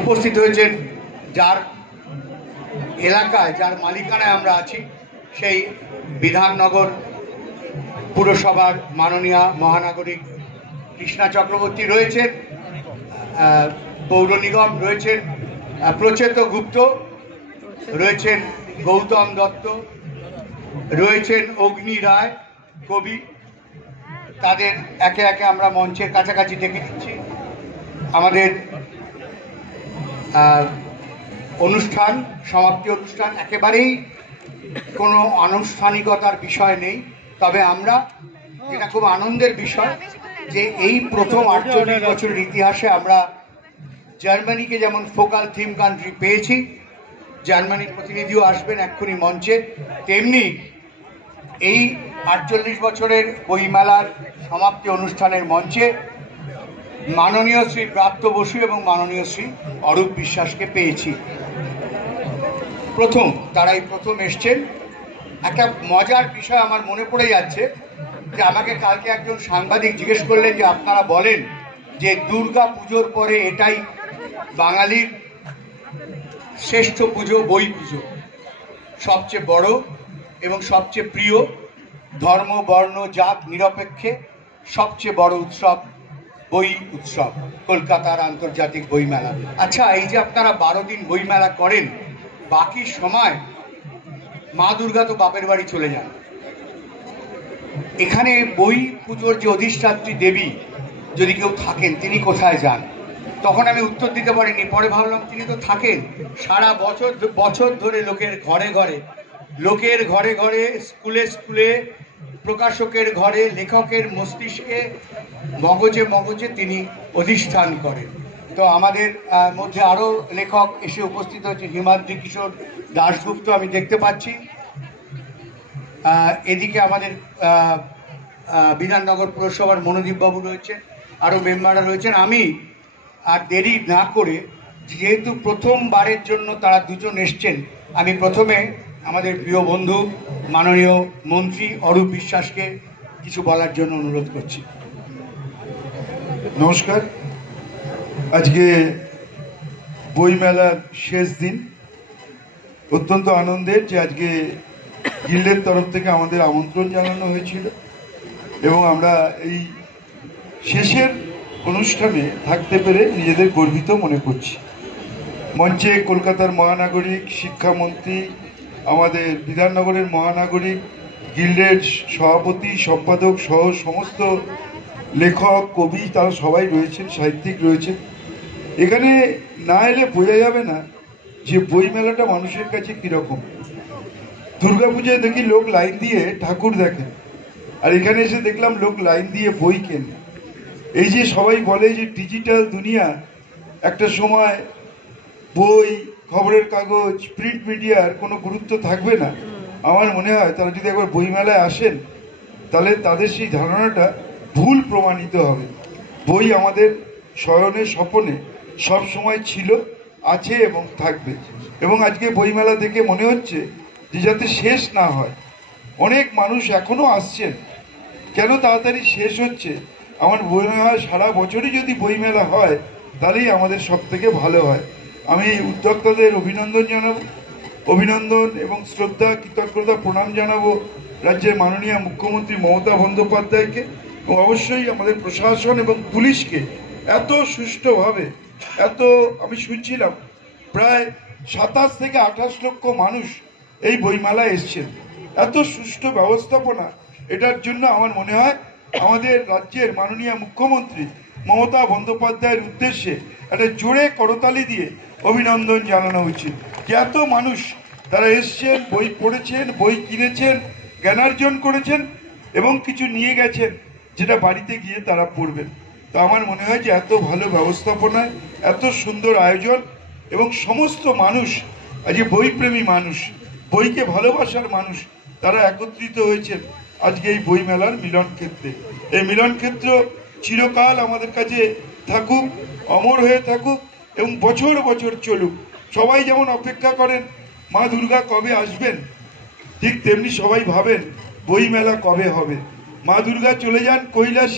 উপস্থিত হয়েছেন যার এলাকায়, যার মালিকানায় আমরা আছি, সেই বিধাননগর পুরসভার মাননীয় মহানাগরিক কৃষ্ণা চক্রবর্তী রয়েছেন, পৌর নিগম রয়েছেন প্রচেত গুপ্ত, রয়েছেন গৌতম দত্ত, রয়েছেন অগ্নি রায় কবি। তাদের একে একে আমরা মঞ্চের কাছাকাছি ডেকে নিচ্ছি। আমাদের অনুষ্ঠান, সমাপ্তি অনুষ্ঠান একেবারেই কোনো আনুষ্ঠানিকতার বিষয় নেই, তবে আমরা, যেটা খুব আনন্দের বিষয়, যে এই প্রথম 48 বছরের ইতিহাসে আমরা জার্মানিকে যেমন ফোকাল থিম কান্ট্রি পেয়েছি, জার্মানির প্রতিনিধিও আসবেন এক্ষুনি মঞ্চে, তেমনি এই 48 বছরের বইমেলার সমাপ্তি অনুষ্ঠানের মঞ্চে মাননীয় শ্রী প্রাপ্ত বসু এবং মাননীয় শ্রী অরূপ বিশ্বাসকে পেয়েছি। তারাই প্রথম এসছেন। একটা মজার বিষয় আমার মনে পড়ে যাচ্ছে যে আমাকে কালকে একজন সাংবাদিক জিজ্ঞেস করলেন যে আপনারা বলেন যে দুর্গা পুজোর পরে এটাই বাঙালির শ্রেষ্ঠ পুজো, বই পুজো, সবচেয়ে বড় এবং সবচেয়ে প্রিয়, ধর্ম বর্ণ জাত নিরপেক্ষে সবচেয়ে বড় উৎসব বই উৎসব, কলকাতার আন্তর্জাতিক বইমেলা। আচ্ছা, এই যে আপনারা 12 দিন বইমেলা করেন, বাকি সময় মা দুর্গা তো বাপের বাড়ি চলে যান, এখানে বই পুজোর যে অধিষ্ঠাত্রী দেবী যদি কেউ থাকেন, তিনি কোথায় যান? তখন আমি উত্তর দিতে পারিনি, পরে ভাবলাম তিনি তো থাকেন সারা বছর ধরে লোকের ঘরে, স্কুলে, প্রকাশকের ঘরে, লেখকের মস্তিষ্কে, মগজে তিনি অধিষ্ঠান করেন। তো আমাদের মধ্যে আরও লেখক এসে উপস্থিত হচ্ছে, হিমাদ্রি কিশোর দাশগুপ্ত আমি দেখতে পাচ্ছি, এদিকে আমাদের বিধাননগর পুরসভার মনোদীপ বাবু রয়েছেন, আরও মেম্বাররা রয়েছেন। আমি আর দেরি না করে, যেহেতু প্রথমবারের জন্য তারা দুজন এসছেন, আমি প্রথমে আমাদের প্রিয় বন্ধু মাননীয় মন্ত্রী অরূপ বিশ্বাসকে কিছু বলার জন্য অনুরোধ করছি। নমস্কার। আজকে বইমেলার শেষ দিন, অত্যন্ত আনন্দের যে আজকে গিল্ডের তরফ থেকে আমাদের আমন্ত্রণ জানানো হয়েছিল এবং আমরা এই শেষের অনুষ্ঠানে থাকতে পেরে নিজেদের গর্বিত মনে করছি। মঞ্চে কলকাতার মহানাগরিক, শিক্ষামন্ত্রী, আমাদের বিধাননগরের মহানাগরিক, গিল্ডের সভাপতি, সম্পাদক সহ সমস্ত লেখক, কবি, তারা সবাই রয়েছেন, সাহিত্যিক রয়েছেন। এখানে না এলে বোঝা যাবে না যে বইমেলাটা মানুষের কাছে কীরকম। দুর্গাপূজায় দেখি লোক লাইন দিয়ে ঠাকুর দেখেন, আর এখানে এসে দেখলাম লোক লাইন দিয়ে বই কেনে। এই যে সবাই বলে যে ডিজিটাল দুনিয়া, একটা সময় বই, খবরের কাগজ, প্রিন্ট মিডিয়ার কোনো গুরুত্ব থাকবে না। আমার মনে হয় তারা যদি একবার বইমেলায় আসেন, তাহলে তাদের সেই ধারণাটা ভুল প্রমাণিত হবে। বই আমাদের শয়নে স্বপনে সব সময় ছিল, আছে এবং থাকবে। এবং আজকে বইমেলা দেখে মনে হচ্ছে যে যাতে শেষ না হয়। অনেক মানুষ এখনও আসছেন, কেন তাড়াতাড়ি শেষ হচ্ছে? আমার মনে হয় সারা বছরই যদি বইমেলা হয় তাহলেই আমাদের সব থেকে ভালো হয়। আমি এই উদ্যোক্তাদের অভিনন্দন এবং শ্রদ্ধা, কৃতজ্ঞতা, প্রণাম জানাবো রাজ্যের মাননীয় মুখ্যমন্ত্রী মমতা বন্দ্যোপাধ্যায়কে, এবং অবশ্যই আমাদের প্রশাসন এবং পুলিশকে। এত সুষ্ঠুভাবে, আমি শুনছিলাম প্রায় 27 থেকে 28 লক্ষ মানুষ এই বইমেলায় এসছেন। এত সুষ্ঠু ব্যবস্থাপনা, এটার জন্য আমার মনে হয় আমাদের রাজ্যের মাননীয় মুখ্যমন্ত্রী মমতা বন্দ্যোপাধ্যায়ের উদ্দেশ্যে একটা জোরে করতালি দিয়ে অভিনন্দন জানানো উচিত। যে এত মানুষ তারা এসছেন, বই পড়েছেন, বই কিনেছেন, জ্ঞানার্জন করেছেন এবং কিছু নিয়ে গেছেন যেটা বাড়িতে গিয়ে তারা পড়বেন। তো আমার মনে হয় যে এত ভালো ব্যবস্থাপনায়, এত সুন্দর আয়োজন এবং সমস্ত মানুষ, আজকে বইপ্রেমী মানুষ, বইকে ভালোবাসার মানুষ, তারা একত্রিত হয়েছেন আজকে এই বইমেলার মিলন ক্ষেত্রে। এই মিলন ক্ষেত্র চিরকাল আমাদের কাছে থাকুক, অমর হয়ে থাকুক এবং বছর বছর চলুক। সবাই যেমন অপেক্ষা করেন মা দুর্গা কবে আসবেন, ঠিক তেমনি সবাই ভাবেন বইমেলা কবে হবে। মা দুর্গা চলে যান কৈলাসে।